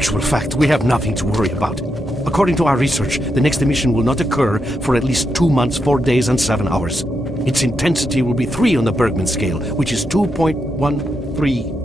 actual fact, we have nothing to worry about. According to our research, the next emission will not occur for at least 2 months, 4 days, and 7 hours. Its intensity will be 3 on the Bergman scale, which is 2.13.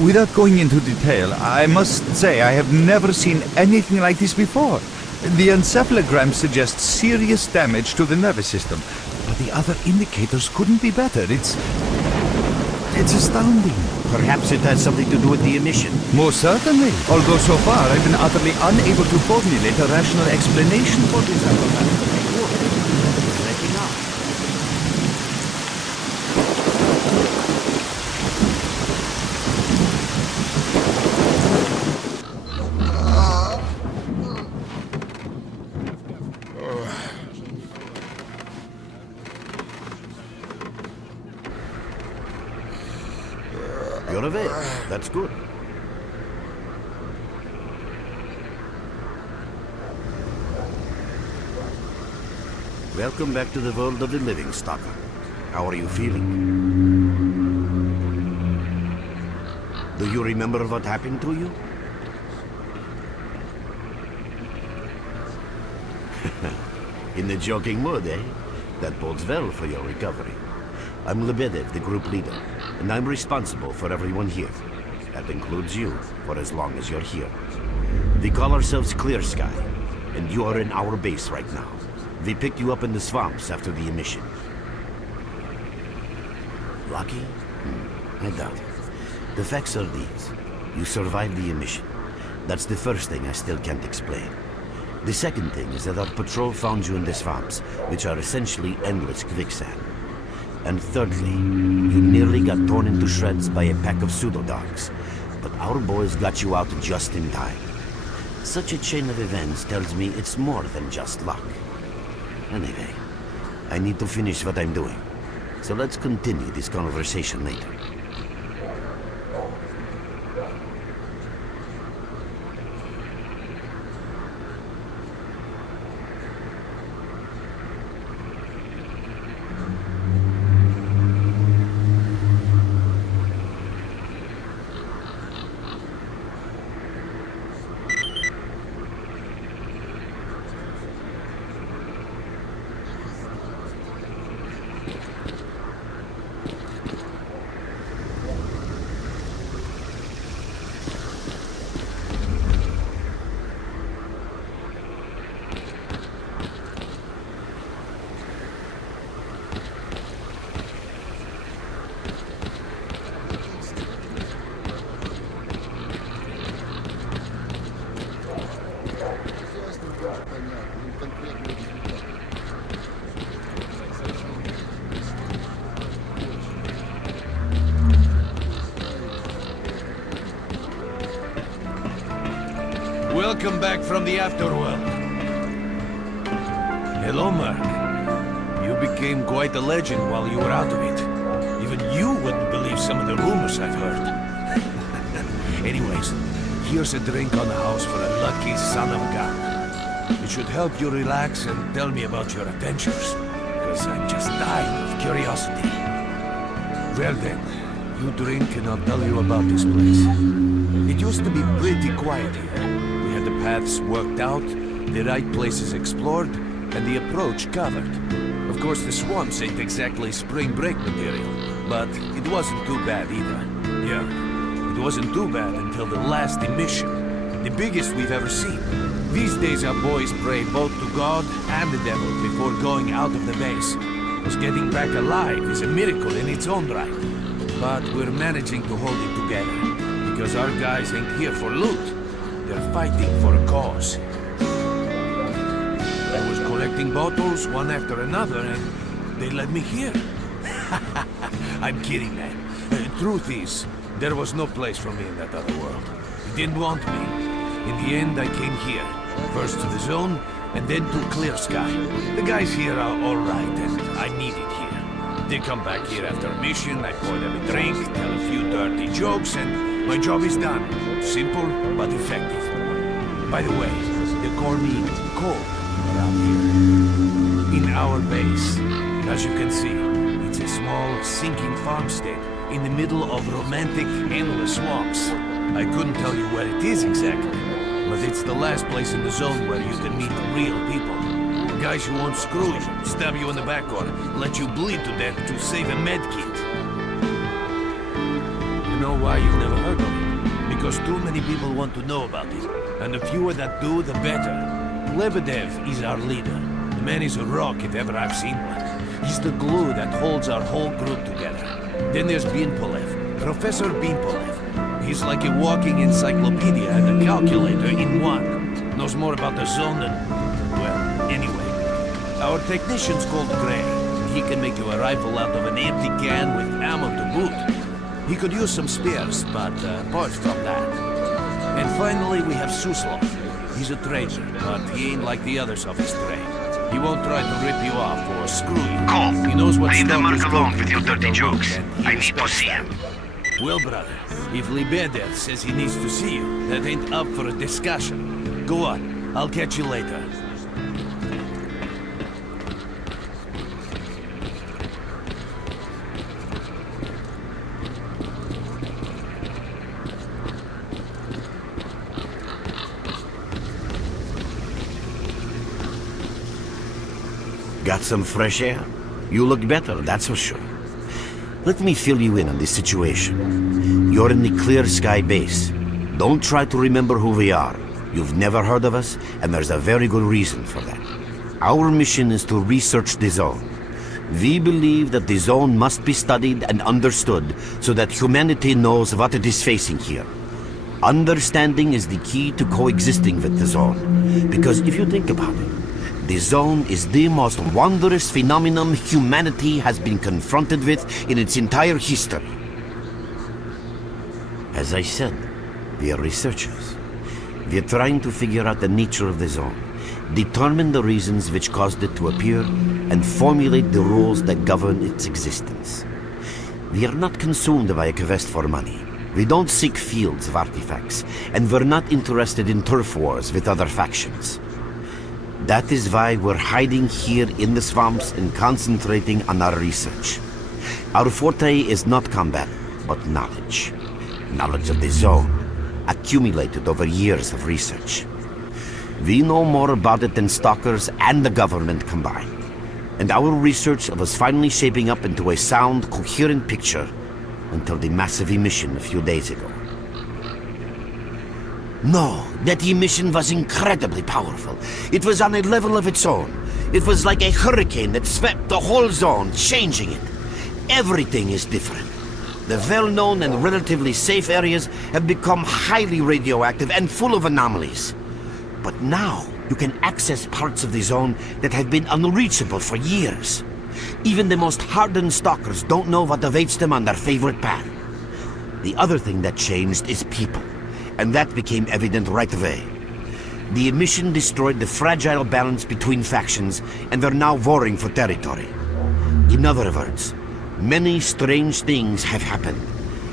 Without going into detail, I must say I have never seen anything like this before. The encephalogram suggests serious damage to the nervous system, but the other indicators couldn't be better. It's astounding. Perhaps it has something to do with the emission. Most certainly. Although so far I've been utterly unable to formulate a rational explanation for this anomaly. You're awake. That's good. Welcome back to the world of the living, Stalker. How are you feeling? Do you remember what happened to you? In the joking mood, eh? That bodes well for your recovery. I'm Lebedev, the group leader, and I'm responsible for everyone here. That includes you, for as long as you're here. We call ourselves Clear Sky, and you are in our base right now. We picked you up in the swamps after the emission. Lucky? I doubt it. The facts are these. You survived the emission. That's the first thing I still can't explain. The second thing is that our patrol found you in the swamps, which are essentially endless quicksand. And thirdly, you nearly got torn into shreds by a pack of pseudo-dogs. But our boys got you out just in time. Such a chain of events tells me it's more than just luck. Anyway, I need to finish what I'm doing. So let's continue this conversation later. Welcome back from the afterworld. Hello, Mark. You became quite a legend while you were out of it. Even you wouldn't believe some of the rumors I've heard. Anyways, here's a drink on the house for a lucky son of God. It should help you relax and tell me about your adventures, because I'm just dying of curiosity. Well then, you drink and I'll tell you about this place. It used to be pretty quiet here. We had the paths worked out, the right places explored, and the approach covered. Of course, the swamps ain't exactly spring break material, but it wasn't too bad either. Yeah, it wasn't too bad until the last emission, the biggest we've ever seen. These days our boys pray both to God and the devil before going out of the base. Because getting back alive is a miracle in its own right. But we're managing to hold it together. Because our guys ain't here for loot. They're fighting for a cause. I was collecting bottles one after another and they led me here. I'm kidding, man. Truth is, there was no place for me in that other world. He didn't want me. In the end, I came here. First to the zone, and then to Clear Sky. The guys here are alright, and I need it here. They come back here after a mission, I pour them a drink, tell a few dirty jokes, and my job is done. Simple, but effective. By the way, they call me Cold around here. In our base. As you can see, it's a small, sinking farmstead in the middle of romantic, endless swamps. I couldn't tell you where it is exactly, but it's the last place in the zone where you can meet real people. Guys who won't screw you, stab you in the back, or let you bleed to death to save a med kit. You know why you've never heard of it? Because too many people want to know about it, and the fewer that do, the better. Lebedev is our leader. The man is a rock if ever I've seen one. He's the glue that holds our whole group together. Then there's Binpolev, Professor Binpolev. He's like a walking encyclopedia and a calculator in one. Knows more about the zone than... well, anyway. Our technician's called Greer. He can make you a rifle out of an empty can with ammo to boot. He could use some spares, but apart from that... And finally we have Suslov. He's a trader, but he ain't like the others of his trade. He won't try to rip you off or screw you. Cole, He knows what leave the stuff merc is alone going with your to dirty the jokes. road, and he I need to respects see that. him. Well, brother, if Lebedev says he needs to see you, that ain't up for a discussion. Go on, I'll catch you later. Got some fresh air? You look better, that's for sure. Let me fill you in on this situation. You're in the Clear Sky base. Don't try to remember who we are. You've never heard of us, and there's a very good reason for that. Our mission is to research the zone. We believe that the zone must be studied and understood so that humanity knows what it is facing here. Understanding is the key to coexisting with the zone. Because if you think about it, the zone is the most wondrous phenomenon humanity has been confronted with in its entire history. As I said, we are researchers. We are trying to figure out the nature of the zone, determine the reasons which caused it to appear, and formulate the rules that govern its existence. We are not consumed by a quest for money. We don't seek fields of artifacts, and we're not interested in turf wars with other factions. That is why we're hiding here in the swamps and concentrating on our research. Our forte is not combat, but knowledge. Knowledge of the zone, accumulated over years of research. We know more about it than stalkers and the government combined. And our research was finally shaping up into a sound, coherent picture until the massive emission a few days ago. No, that emission was incredibly powerful. It was on a level of its own. It was like a hurricane that swept the whole zone, changing it. Everything is different. The well-known and relatively safe areas have become highly radioactive and full of anomalies. But now, you can access parts of the zone that have been unreachable for years. Even the most hardened stalkers don't know what awaits them on their favorite path. The other thing that changed is people. And that became evident right away. The emission destroyed the fragile balance between factions, and they're now warring for territory. In other words, many strange things have happened,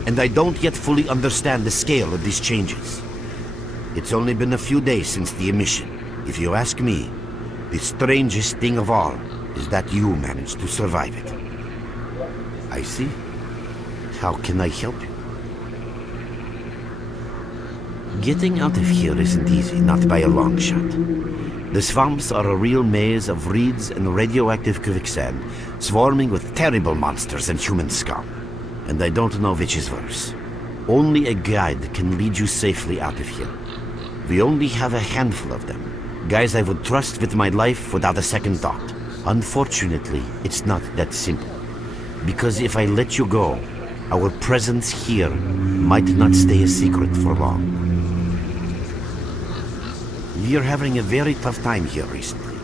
and I don't yet fully understand the scale of these changes. It's only been a few days since the emission. If you ask me, the strangest thing of all is that you managed to survive it. I see. How can I help you? Getting out of here isn't easy, not by a long shot. The swamps are a real maze of reeds and radioactive quicksand, swarming with terrible monsters and human scum. And I don't know which is worse. Only a guide can lead you safely out of here. We only have a handful of them. Guys I would trust with my life without a second thought. Unfortunately, it's not that simple. Because if I let you go, our presence here might not stay a secret for long. We are having a very tough time here recently.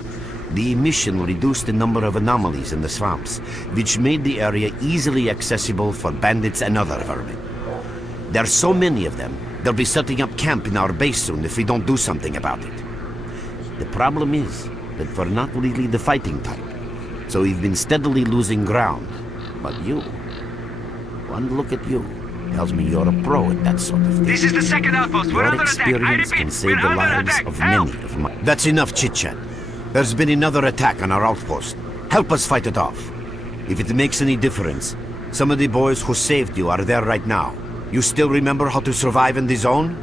The emission reduced the number of anomalies in the swamps, which made the area easily accessible for bandits and other vermin. There are so many of them, they'll be setting up camp in our base soon if we don't do something about it. The problem is that we're not really the fighting type, so we've been steadily losing ground. But you, one look at you, tells me you're a pro at that sort of thing. This is the second outpost. We're Your under attack. I experience repeat, can save we're the under lives attack. of Help! many of my... That's enough chit-chat. There's been another attack on our outpost. Help us fight it off. If it makes any difference, some of the boys who saved you are there right now. You still remember how to survive in the zone?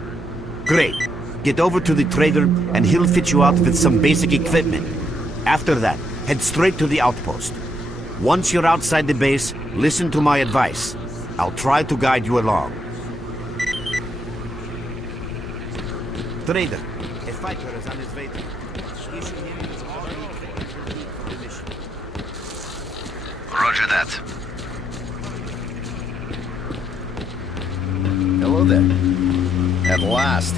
Great. Get over to the trader and he'll fit you out with some basic equipment. After that, head straight to the outpost. Once you're outside the base, listen to my advice. I'll try to guide you along. Trader, a fighter is on his way to you. Issue him with all he for Emission. Roger that. Hello there. At last.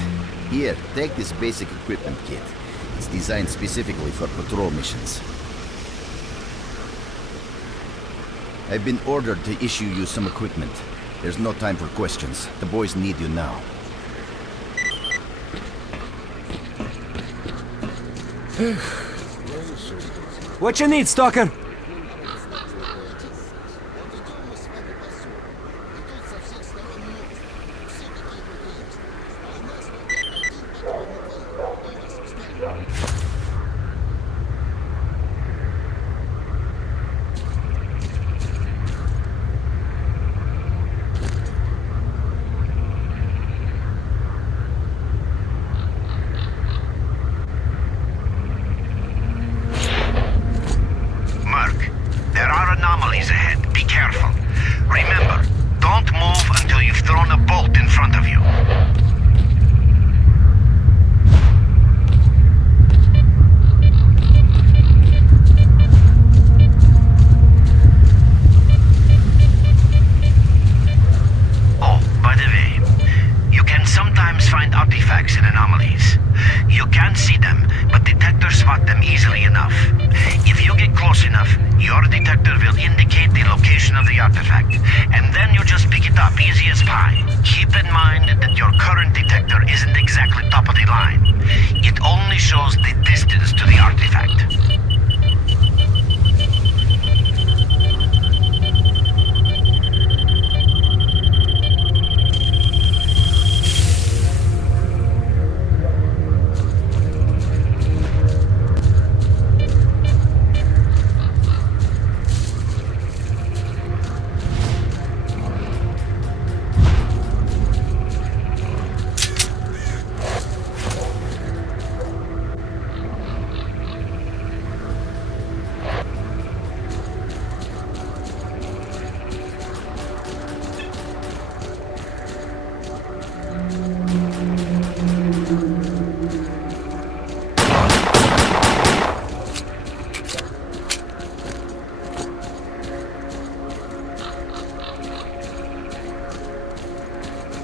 Here, take this basic equipment kit. It's designed specifically for patrol missions. I've been ordered to issue you some equipment. There's no time for questions. The boys need you now. What you need, Stalker? Anomalies ahead. Be careful. Remember, don't move until you've thrown a bolt in front of you. Oh, by the way, you can sometimes find artifacts in anomalies. You can't see them, but detectors spot them easily enough. If you get close enough, your detector will indicate the location of the artifact, and then you just pick it up easy as pie. Keep in mind that your current detector isn't exactly top of the line. It only shows the distance to the artifact.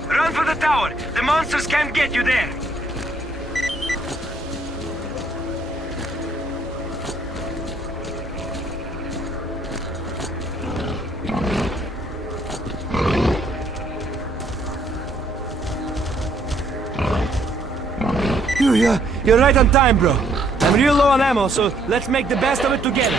Run for the tower! The monsters can't get you there! You're right on time, bro. I'm real low on ammo, so let's make the best of it together.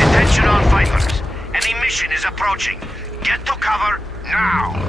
Attention all fighters. An emission is approaching. Get to cover now.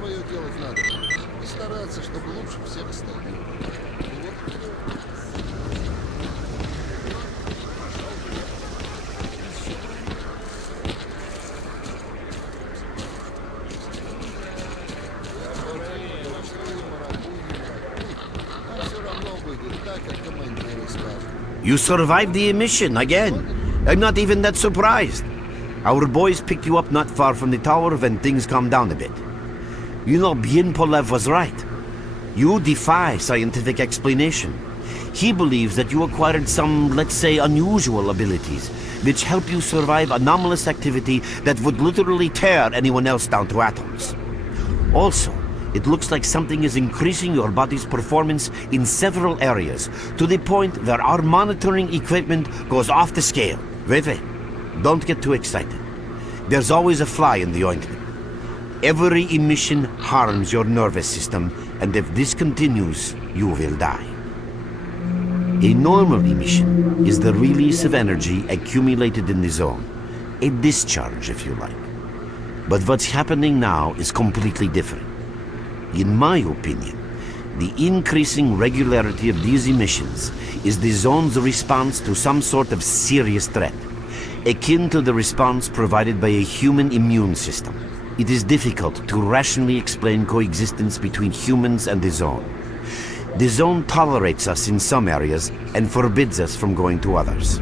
свое делать надо. И стараться, чтобы лучше всех остальных. You survived the emission again. I'm not even that surprised. Our boys picked you up not far from the tower when things calmed down a bit. You know, Polev was right. You defy scientific explanation. He believes that you acquired some, let's say, unusual abilities, which help you survive anomalous activity that would literally tear anyone else down to atoms. Also, it looks like something is increasing your body's performance in several areas, to the point where our monitoring equipment goes off the scale. Wait. Don't get too excited. There's always a fly in the ointment. Every emission harms your nervous system, and if this continues, you will die. A normal emission is the release of energy accumulated in the zone. A discharge, if you like. But what's happening now is completely different. In my opinion, the increasing regularity of these emissions is the zone's response to some sort of serious threat, akin to the response provided by a human immune system. It is difficult to rationally explain coexistence between humans and the zone. The zone tolerates us in some areas and forbids us from going to others.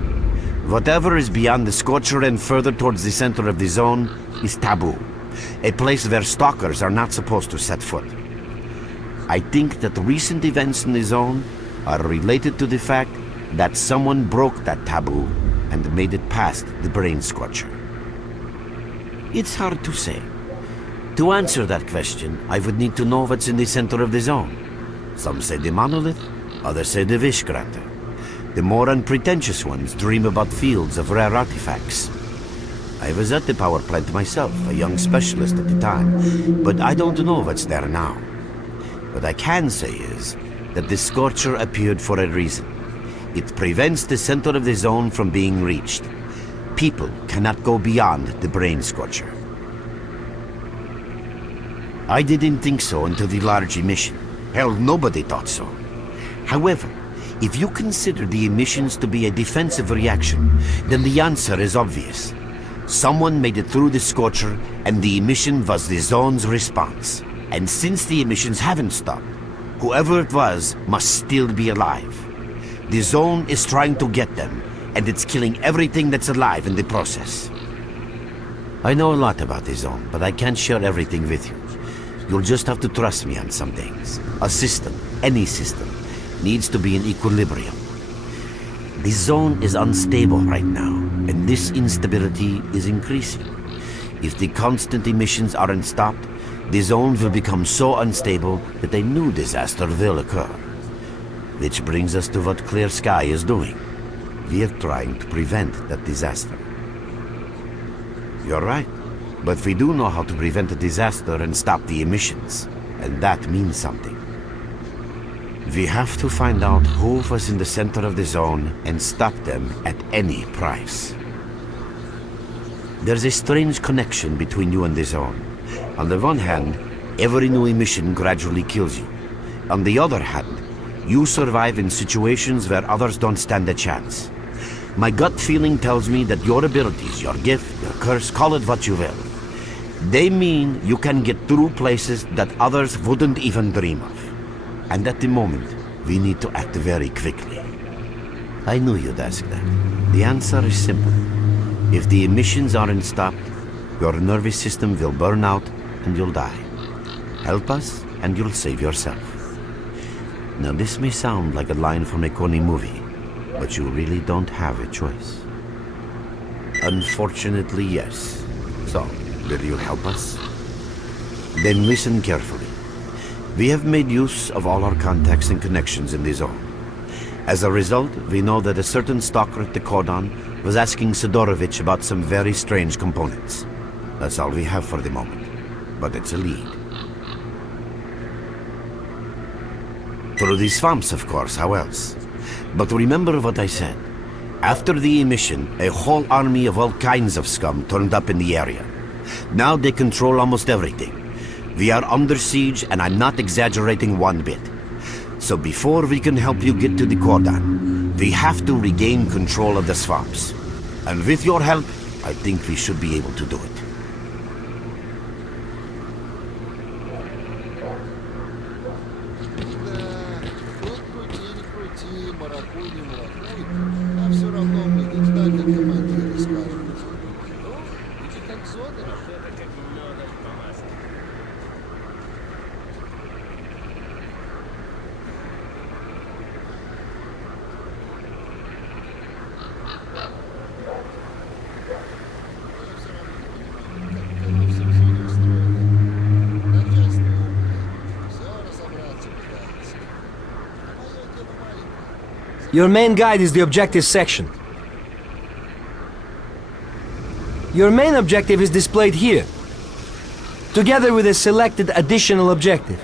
Whatever is beyond the scorcher and further towards the center of the zone is taboo, a place where stalkers are not supposed to set foot. I think that recent events in the zone are related to the fact that someone broke that taboo and made it past the brain scorcher. It's hard to say. To answer that question, I would need to know what's in the center of the zone. Some say the monolith, others say the wish granter. The more unpretentious ones dream about fields of rare artifacts. I was at the power plant myself, a young specialist at the time, but I don't know what's there now. What I can say is that the scorcher appeared for a reason. It prevents the center of the zone from being reached. People cannot go beyond the brain scorcher. I didn't think so until the large emission. Hell, nobody thought so. However, if you consider the emissions to be a defensive reaction, then the answer is obvious. Someone made it through the scorcher, and the emission was the zone's response. And since the emissions haven't stopped, whoever it was must still be alive. The zone is trying to get them, and it's killing everything that's alive in the process. I know a lot about the zone, but I can't share everything with you. You'll just have to trust me on some things. A system, any system, needs to be in equilibrium. The zone is unstable right now, and this instability is increasing. If the constant emissions aren't stopped, the zone will become so unstable that a new disaster will occur. Which brings us to what Clear Sky is doing. We're trying to prevent that disaster. You're right, but we do know how to prevent a disaster and stop the emissions, and that means something. We have to find out who was in the center of the zone and stop them at any price. There's a strange connection between you and the zone. On the one hand, every new emission gradually kills you. On the other hand, you survive in situations where others don't stand a chance. My gut feeling tells me that your abilities, your gift, your curse, call it what you will, they mean you can get through places that others wouldn't even dream of. And at the moment, we need to act very quickly. I knew you'd ask that. The answer is simple. If the emissions aren't stopped, your nervous system will burn out and you'll die. Help us and you'll save yourself. Now this may sound like a line from a corny movie, but you really don't have a choice. Unfortunately, yes. So, will you help us? Then listen carefully. We have made use of all our contacts and connections in the zone. As a result, we know that a certain stalker at the cordon was asking Sidorovich about some very strange components. That's all we have for the moment, but it's a lead. Through the swamps, of course, how else? But remember what I said. After the emission, a whole army of all kinds of scum turned up in the area. Now they control almost everything. We are under siege, and I'm not exaggerating one bit. So before we can help you get to the cordon, we have to regain control of the swamps. And with your help, I think we should be able to do it. Да, тут крути, не крути, маракуй, не маракуй, а все равно выйдет так, как командиры скажут. Ну, иди как зоны. Your main guide is the objective section. Your main objective is displayed here, together with a selected additional objective.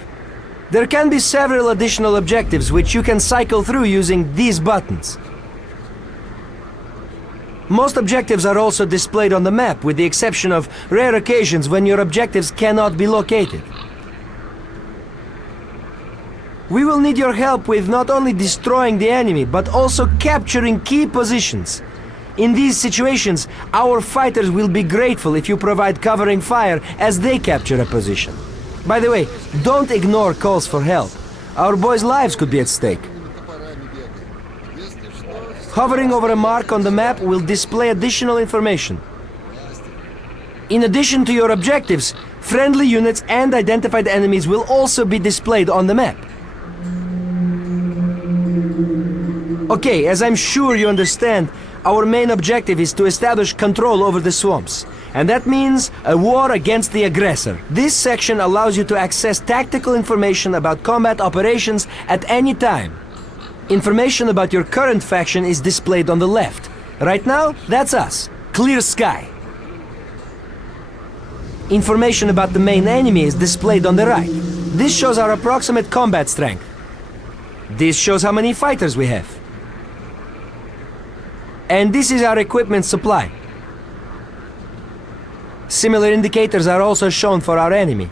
There can be several additional objectives which you can cycle through using these buttons. Most objectives are also displayed on the map, with the exception of rare occasions when your objectives cannot be located. We will need your help with not only destroying the enemy, but also capturing key positions. In these situations, our fighters will be grateful if you provide covering fire as they capture a position. By the way, don't ignore calls for help. Our boys' lives could be at stake. Hovering over a mark on the map will display additional information. In addition to your objectives, friendly units and identified enemies will also be displayed on the map. Okay, as I'm sure you understand, our main objective is to establish control over the swamps. And that means a war against the aggressor. This section allows you to access tactical information about combat operations at any time. Information about your current faction is displayed on the left. Right now, that's us. Clear sky. Information about the main enemy is displayed on the right. This shows our approximate combat strength. This shows how many fighters we have. And this is our equipment supply. Similar indicators are also shown for our enemy.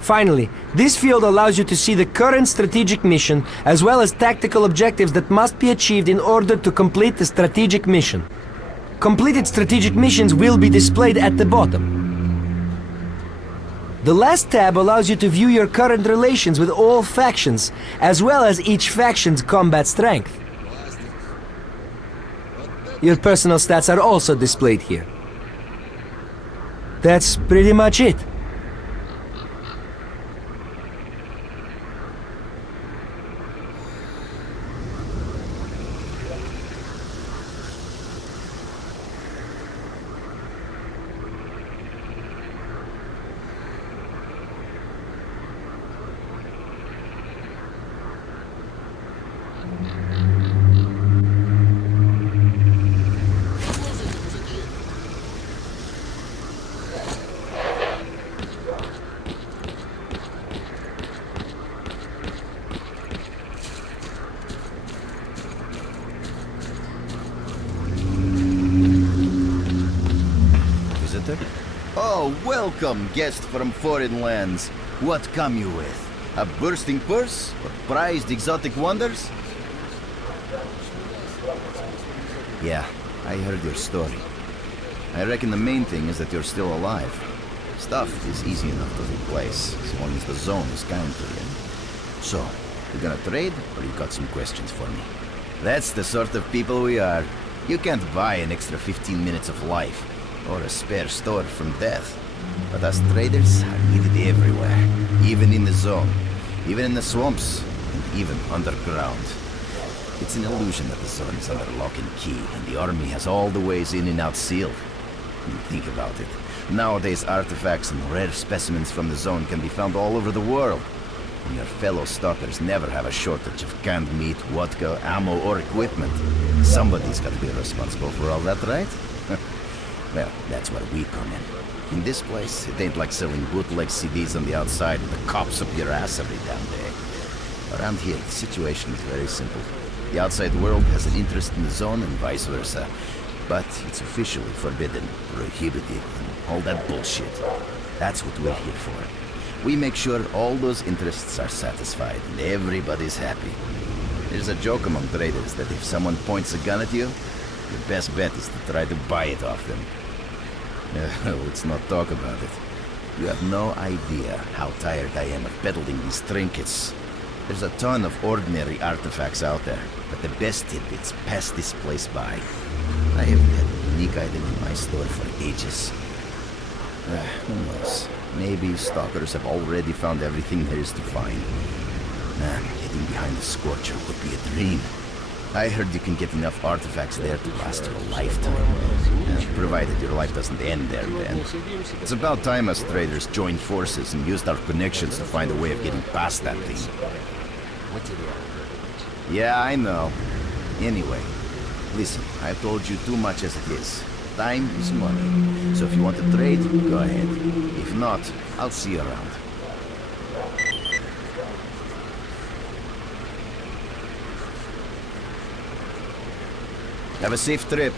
Finally, this field allows you to see the current strategic mission as well as tactical objectives that must be achieved in order to complete the strategic mission. Completed strategic missions will be displayed at the bottom. The last tab allows you to view your current relations with all factions, as well as each faction's combat strength. Your personal stats are also displayed here. That's pretty much it. Oh, welcome, guest from foreign lands. What come you with? A bursting purse? Or prized exotic wonders? Yeah, I heard your story. I reckon the main thing is that you're still alive. Stuff is easy enough to replace, as long as the zone is kind to you. So, you gonna trade, or you got some questions for me? That's the sort of people we are. You can't buy an extra 15 minutes of life, or a spare store from death. But us traders are needed everywhere, even in the zone, even in the swamps, and even underground. It's an illusion that the zone is under lock and key, and the army has all the ways in and out sealed. Think about it. Nowadays, artifacts and rare specimens from the zone can be found all over the world. And your fellow stalkers never have a shortage of canned meat, vodka, ammo, or equipment. Somebody's got to be responsible for all that, right? Well, that's where we come in. In this place, it ain't like selling bootleg CDs on the outside with the cops up your ass every damn day. Around here, the situation is very simple. The outside world has an interest in the zone and vice versa. But it's officially forbidden, prohibited, and all that bullshit. That's what we're here for. We make sure all those interests are satisfied and everybody's happy. There's a joke among traders that if someone points a gun at you, your best bet is to try to buy it off them. Let's not talk about it. You have no idea how tired I am of peddling these trinkets. There's a ton of ordinary artifacts out there, but the best tidbits pass this place by. I have had a unique item in my store for ages. Who knows? Maybe stalkers have already found everything there is to find. Getting behind the Scorcher would be a dream. I heard you can get enough artifacts there to last you a lifetime. Provided your life doesn't end there then. It's about time us traders joined forces and used our connections to find a way of getting past that thing. Yeah, I know. Anyway, listen, I've told you too much as it is. Time is money. So if you want to trade, go ahead. If not, I'll see you around. Have a safe trip.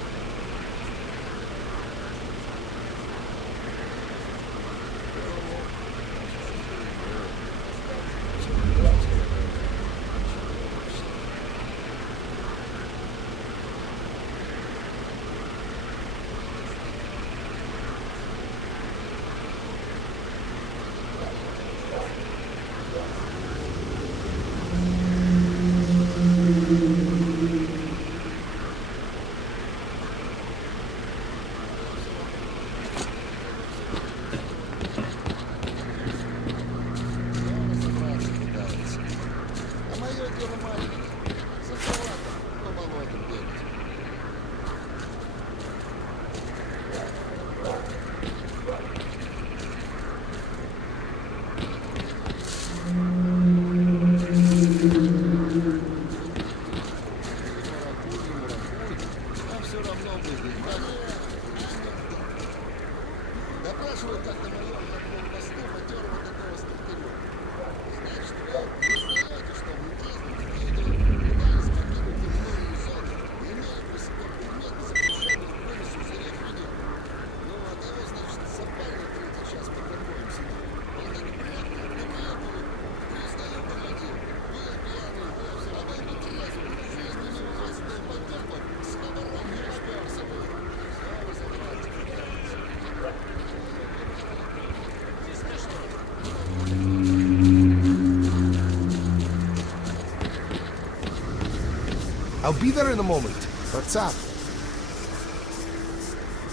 I'll be there in a moment. What's up?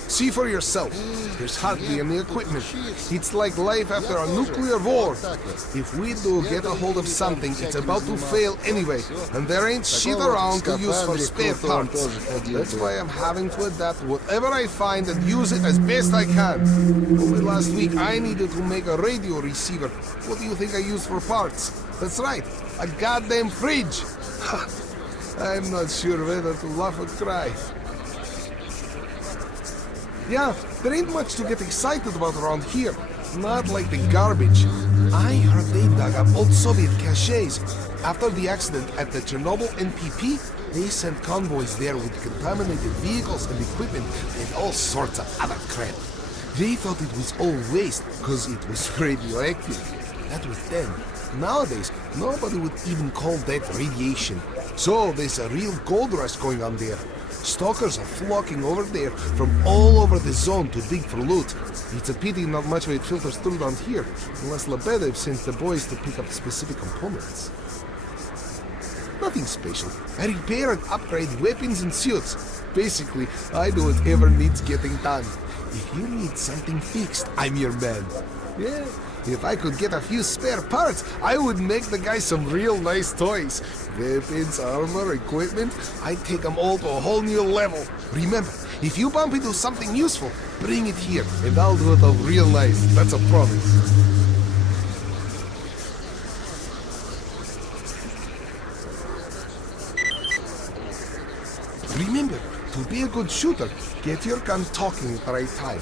See for yourself. There's hardly any equipment. It's like life after a nuclear war. If we do get a hold of something, it's about to fail anyway, and there ain't shit around to use for spare parts. That's why I'm having to adapt whatever I find and use it as best I can. Only last week I needed to make a radio receiver. What do you think I used for parts? That's right, a goddamn fridge. I'm not sure whether to laugh or cry. Yeah, there ain't much to get excited about around here. Not like the garbage. I heard they dug up old Soviet caches. After the accident at the Chernobyl NPP, they sent convoys there with contaminated vehicles and equipment and all sorts of other crap. They thought it was all waste because it was radioactive. That was then. Nowadays, nobody would even call that radiation. So there's a real gold rush going on there. Stalkers are flocking over there from all over the zone to dig for loot. It's a pity not much of it filters through down here, unless Lebedev sends the boys to pick up specific components. Nothing special. I repair and upgrade weapons and suits. Basically, I do whatever needs getting done. If you need something fixed, I'm your man. Yeah, if I could get a few spare parts, I would make the guys some real nice toys. Weapons, armor, equipment, I'd take them all to a whole new level. Remember, if you bump into something useful, bring it here, and I'll do it up real nice. That's a promise. Remember, to be a good shooter, get your gun talking at the right time.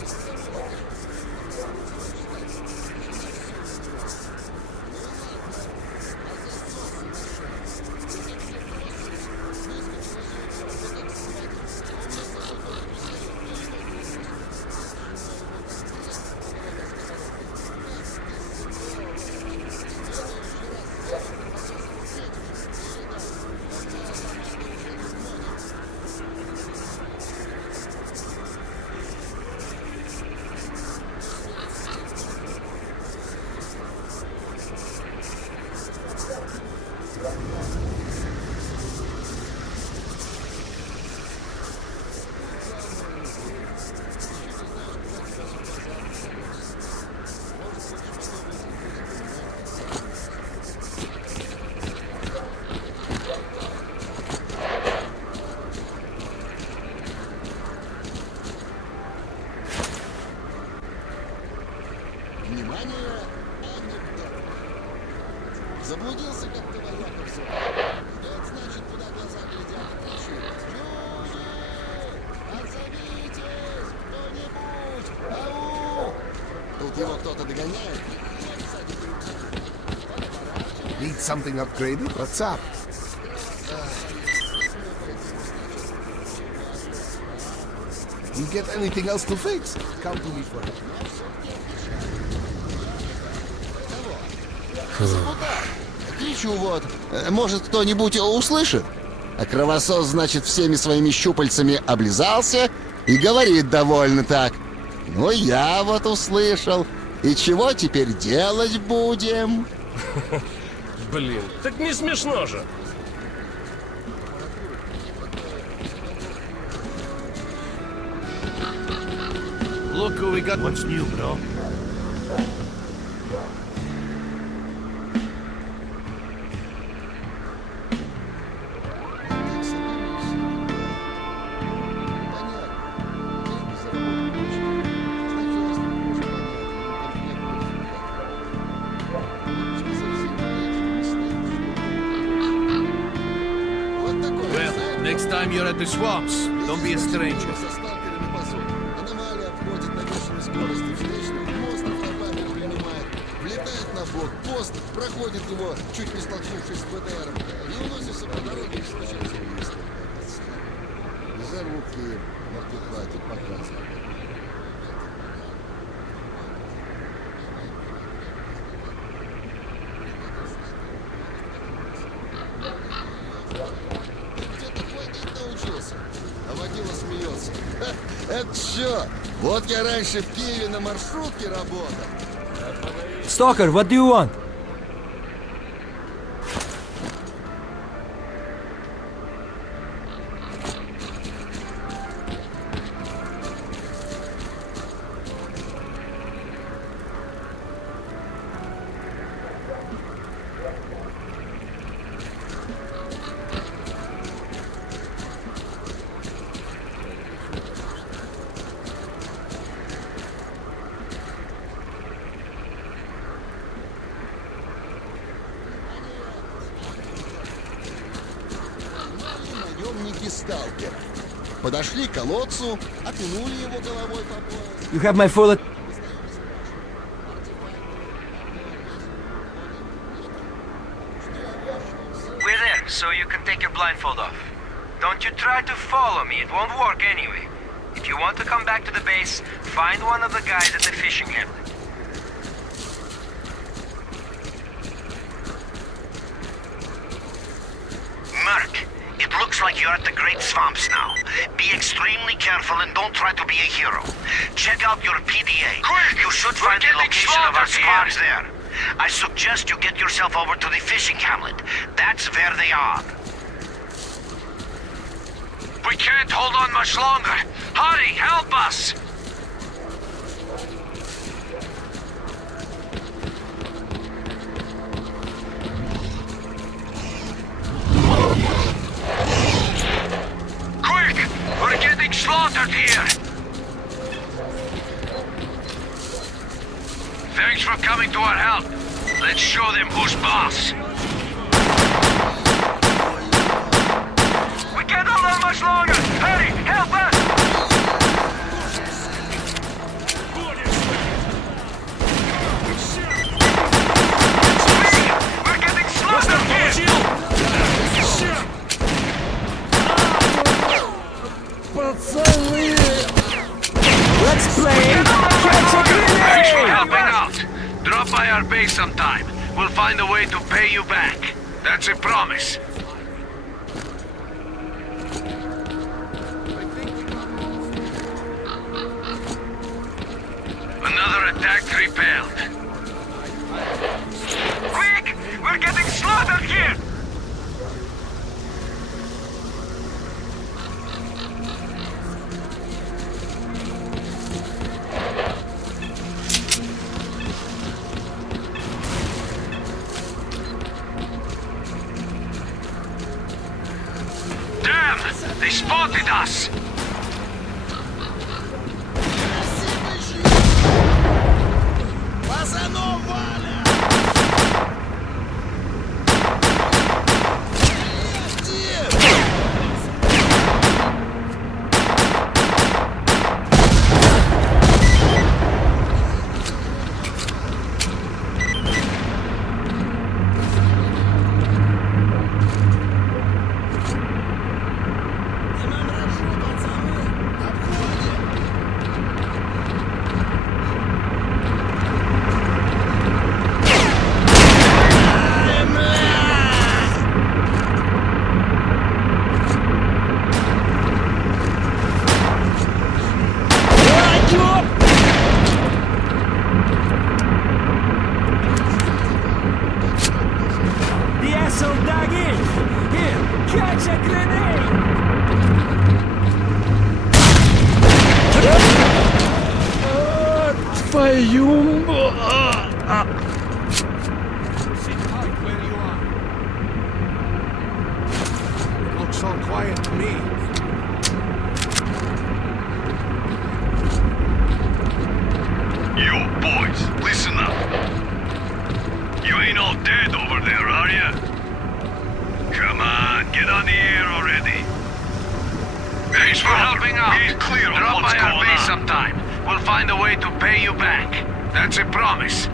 something upgraded? What's up? You get anything else to fix? Come to me for it. Кричу вот. Может, кто-нибудь услышит? А кровосос, значит, всеми своими щупальцами облизался и говорит довольно так. Ну, я вот услышал. И чего теперь делать будем? Блин, так не смешно же. Look who we got. What's new, bro? Well, next time you're at the swamps, don't be a stranger. Со сталкерами пасут. Аномалия обходит на бешеной скорости встречных, монстров на бабе принимает, влетает на блокпост, проходит его, чуть не столкнувшись с БТРом, и уносится по дороге и случается убийство. Из руки на приплате показывает. А водила смеется. Это что? Вот я раньше в Киеве на маршрутке работал. Stalker, what do you want? Наемники сталкера. Подошли к колодцу, окунули его головой по пояс. You have my full... We're there, so you can take your blindfold off. Don't you try to follow me, it won't work anyway. If you want to come back to the base, find one of the guys at the fishing hamlet. Merc, it looks like you're at the Great Swamps now. Be extremely careful and don't try to be a hero. Check out your PDA. Quick! You should find the location of our squads there. I suggest you get yourself over to the fishing hamlet. That's where they are. We can't hold on much longer. Hurry, help us! Quick! We're getting slaughtered here! Thanks for coming to our help. Let's show them who's boss. We can't hold on much longer! Hurry, help us! We're getting slaughtered here! Let's play! Catch a Thanks for grenade! helping out. Drop by our base sometime. We'll find a way to pay you back. That's a promise. Another attack repelled. Quick! We're getting slaughtered here! Damn! They spotted us! Пацанов валят! dug in! Here, catch a grenade! Твою... Sit tight where you are. It looks all quiet to me. Yo, boys, listen up. You ain't all dead over there, are ya? Come on, get on the air already. Thanks for helping out. Be clear on Drop what's by our going base on. sometime. We'll find a way to pay you back. That's a promise.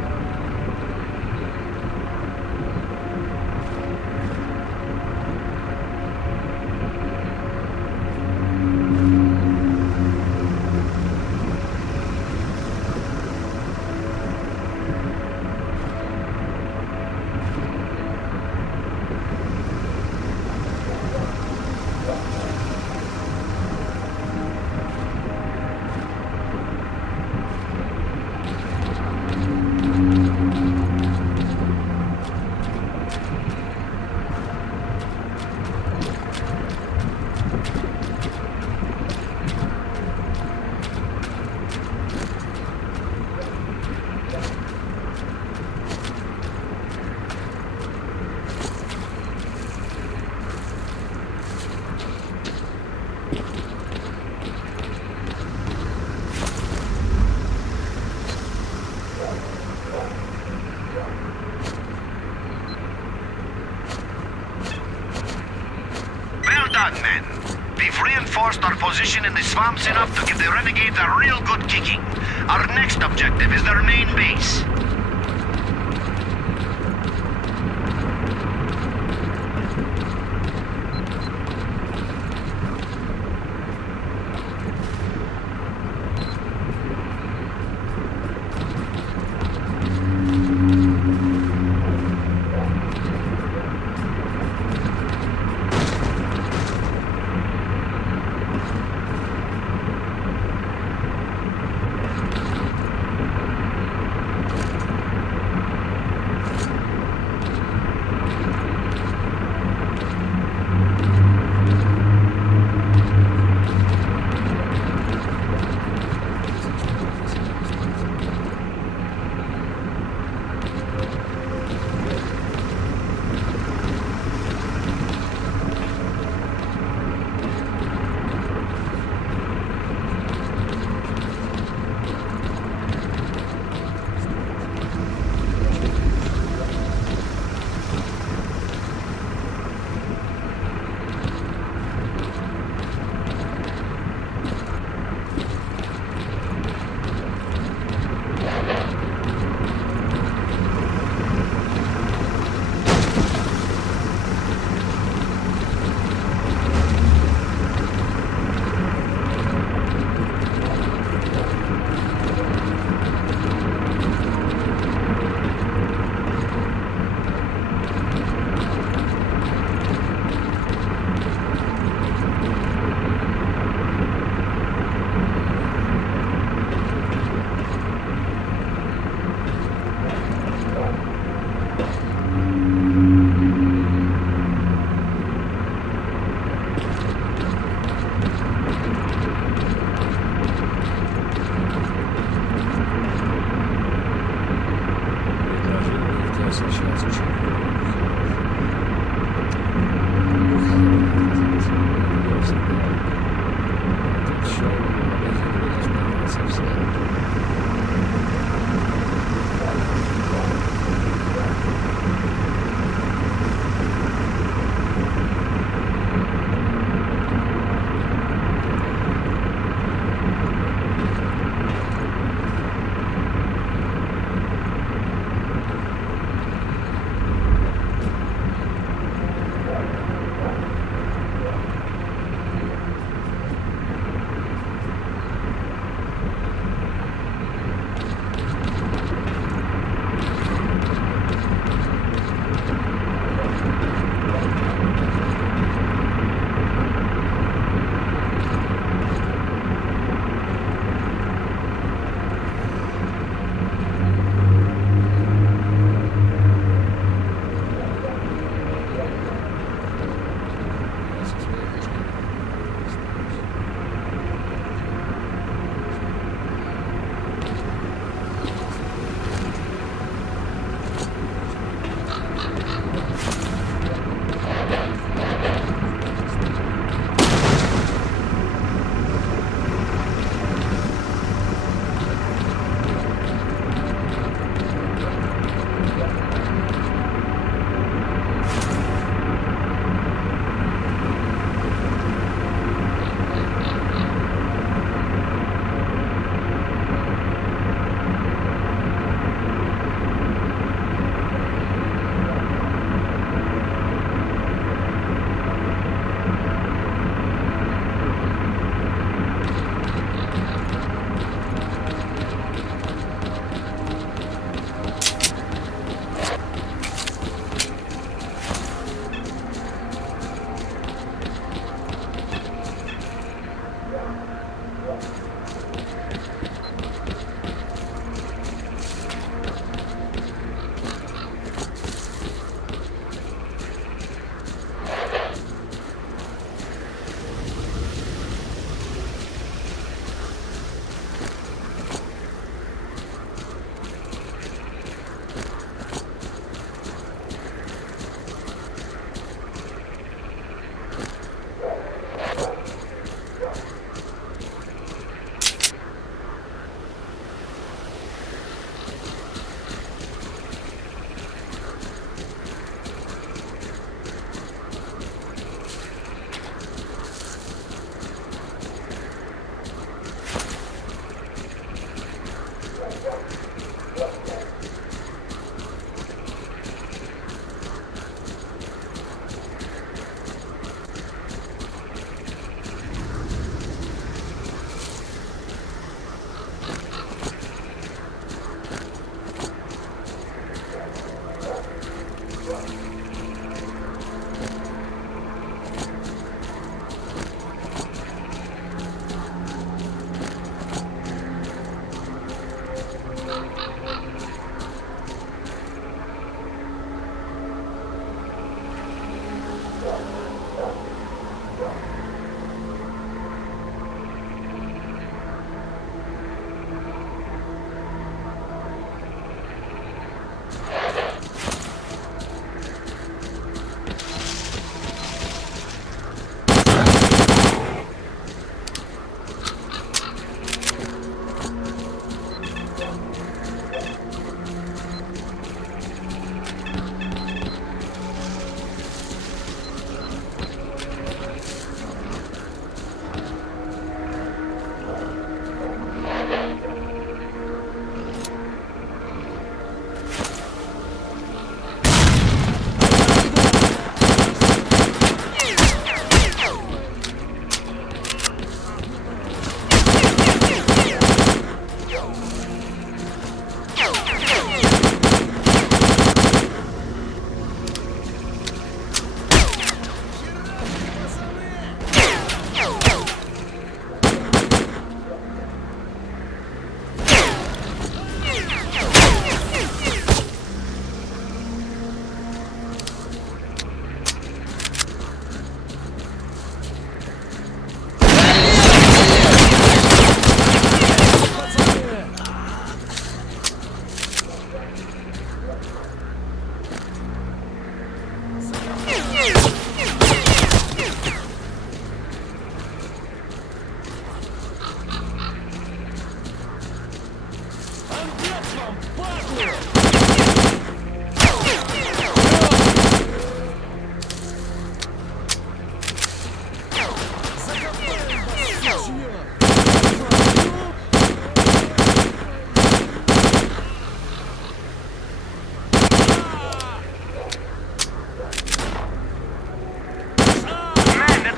Well done, men. We've reinforced our position in the swamps enough to give the renegades a real good kicking. Our next objective is their main base.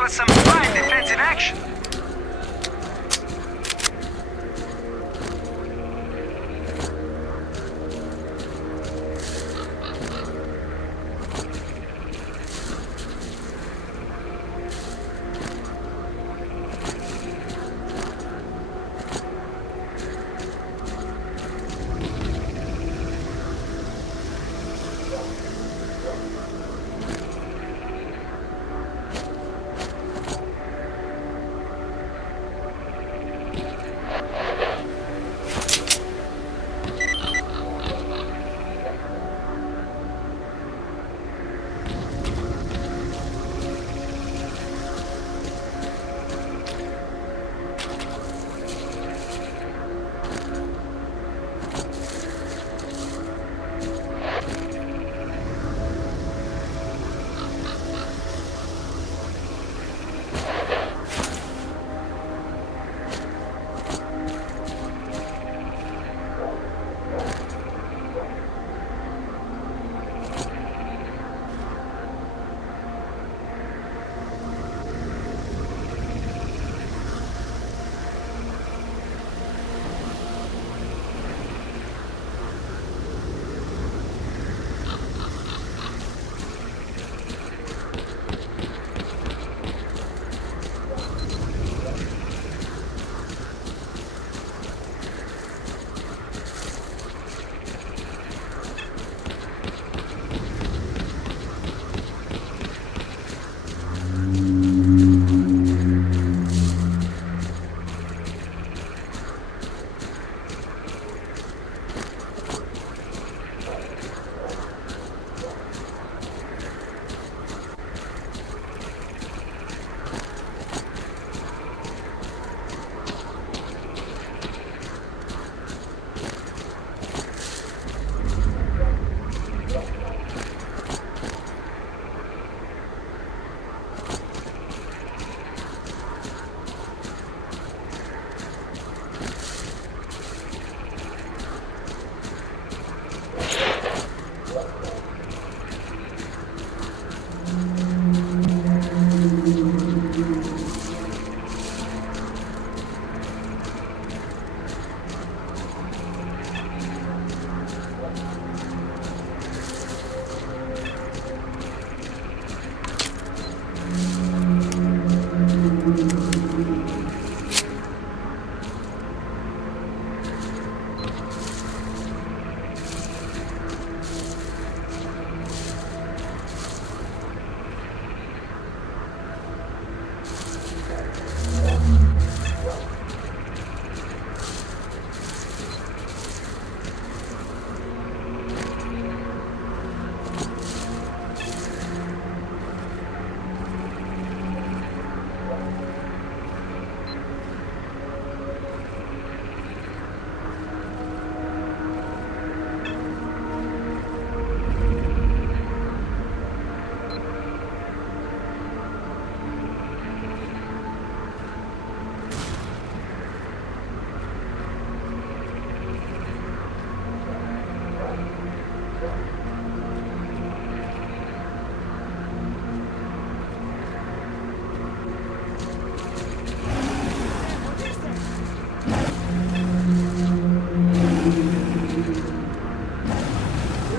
us some fine defensive action.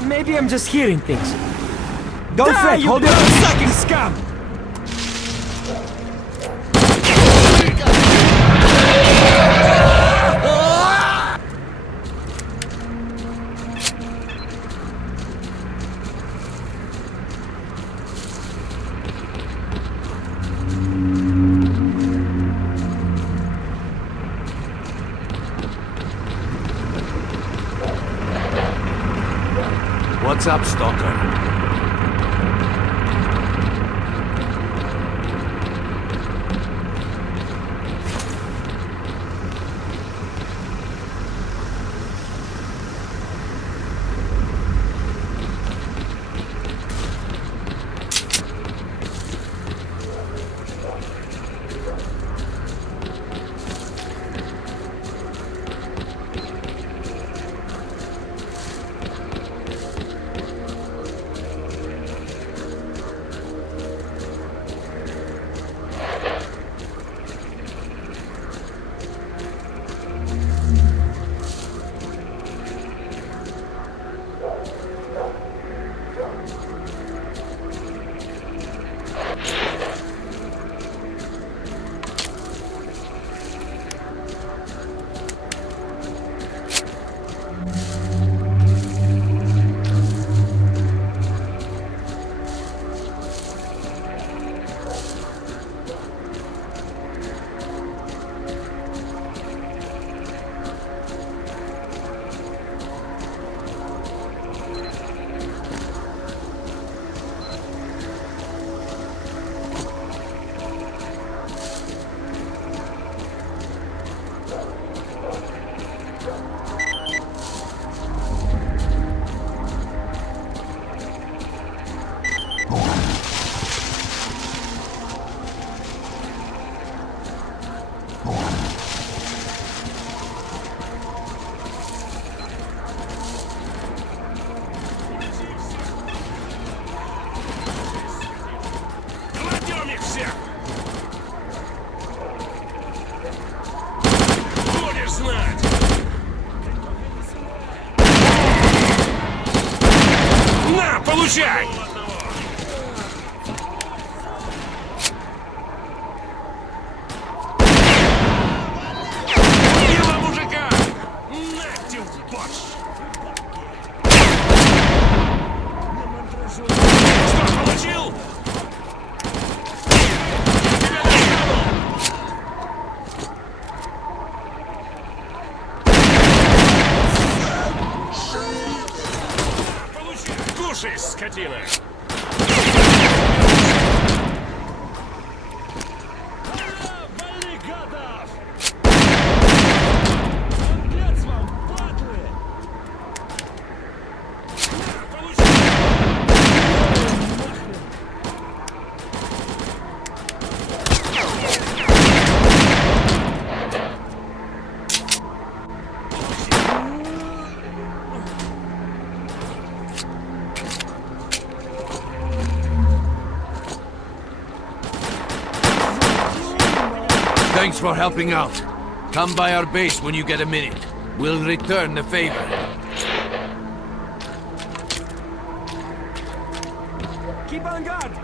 Maybe I'm just hearing things. Don't fret, hold your sucking scum! What's up, Stalker? всех! Будешь знать! На, получай! Убила мужика! Нате в борщ! Что, получил? Тебя достану! Получай! Кушай, скотина! Thanks for helping out. Come by our base when you get a minute. We'll return the favor. Keep on guard!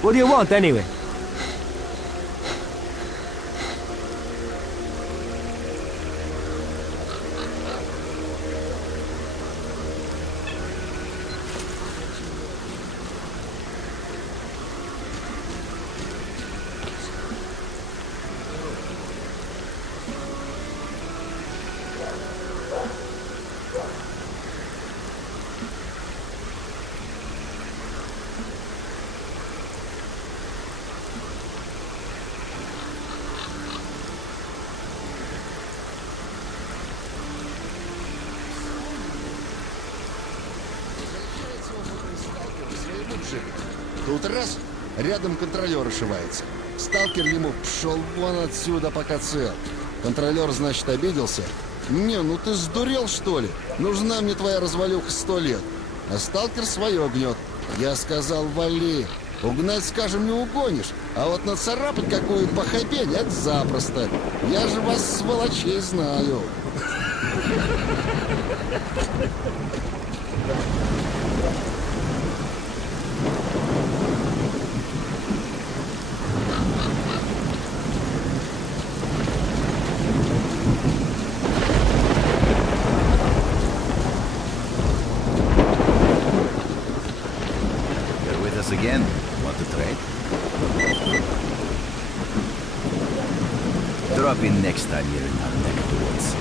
What do you want, anyway? Тут раз, рядом контролер ошивается. Сталкер ему пшел вон отсюда, пока цел. Контролер, значит, обиделся. Не, ну ты сдурел, что ли? Нужна мне твоя развалюха 100 лет. А сталкер свое гнет. Я сказал, вали. Угнать, скажем, не угонишь. А вот нацарапать какую похабень — это запросто. Я же вас, сволочей, знаю. Again? Want to trade? Drop in next time you're in our neck of the woods.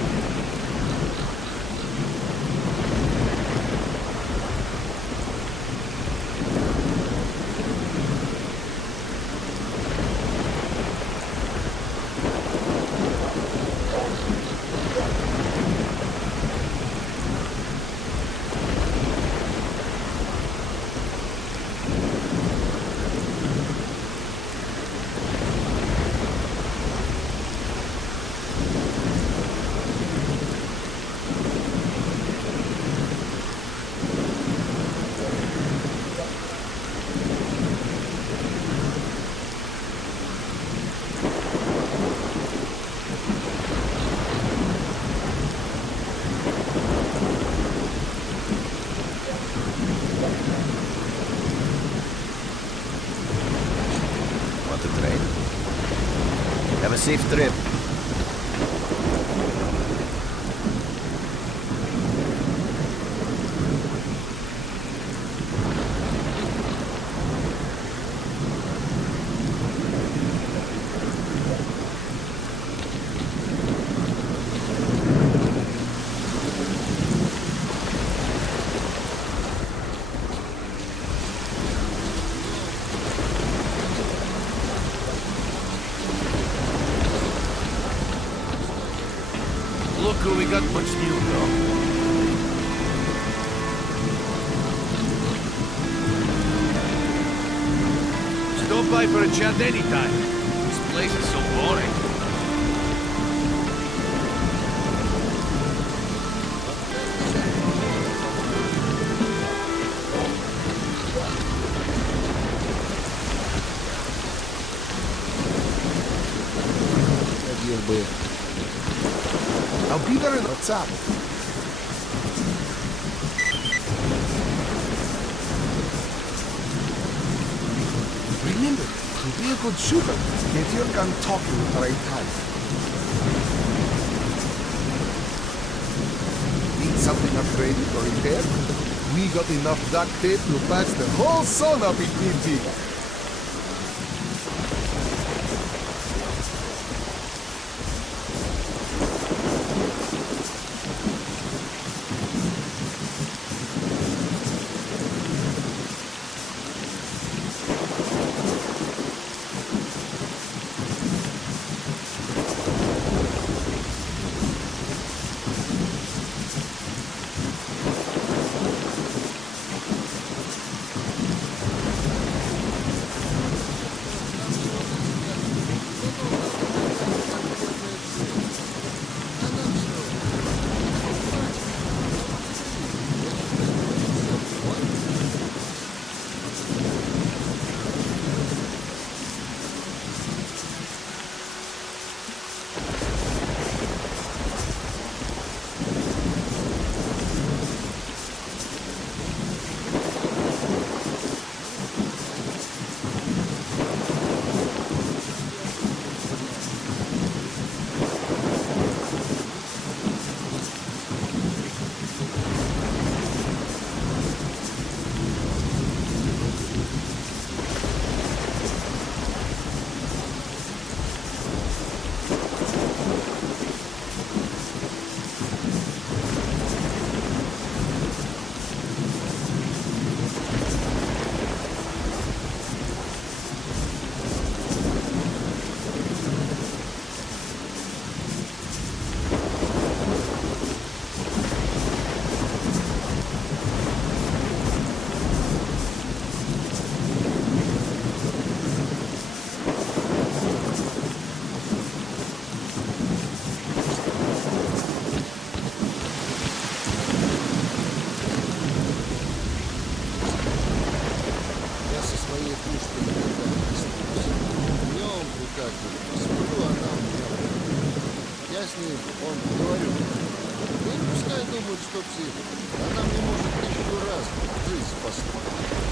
Safe trip. Look who we got much new, though. Stop by for a chat anytime. This place is so boring. I'll be there in WhatsApp. Remember, to be a good shooter, get your gun talking at the right time. Need something upgraded or repaired? We got enough duct tape to patch the whole son up if need be. с ним, он говорю. Ну и пускай думают, что псих. Она мне может 1000 раз жизнь спасла.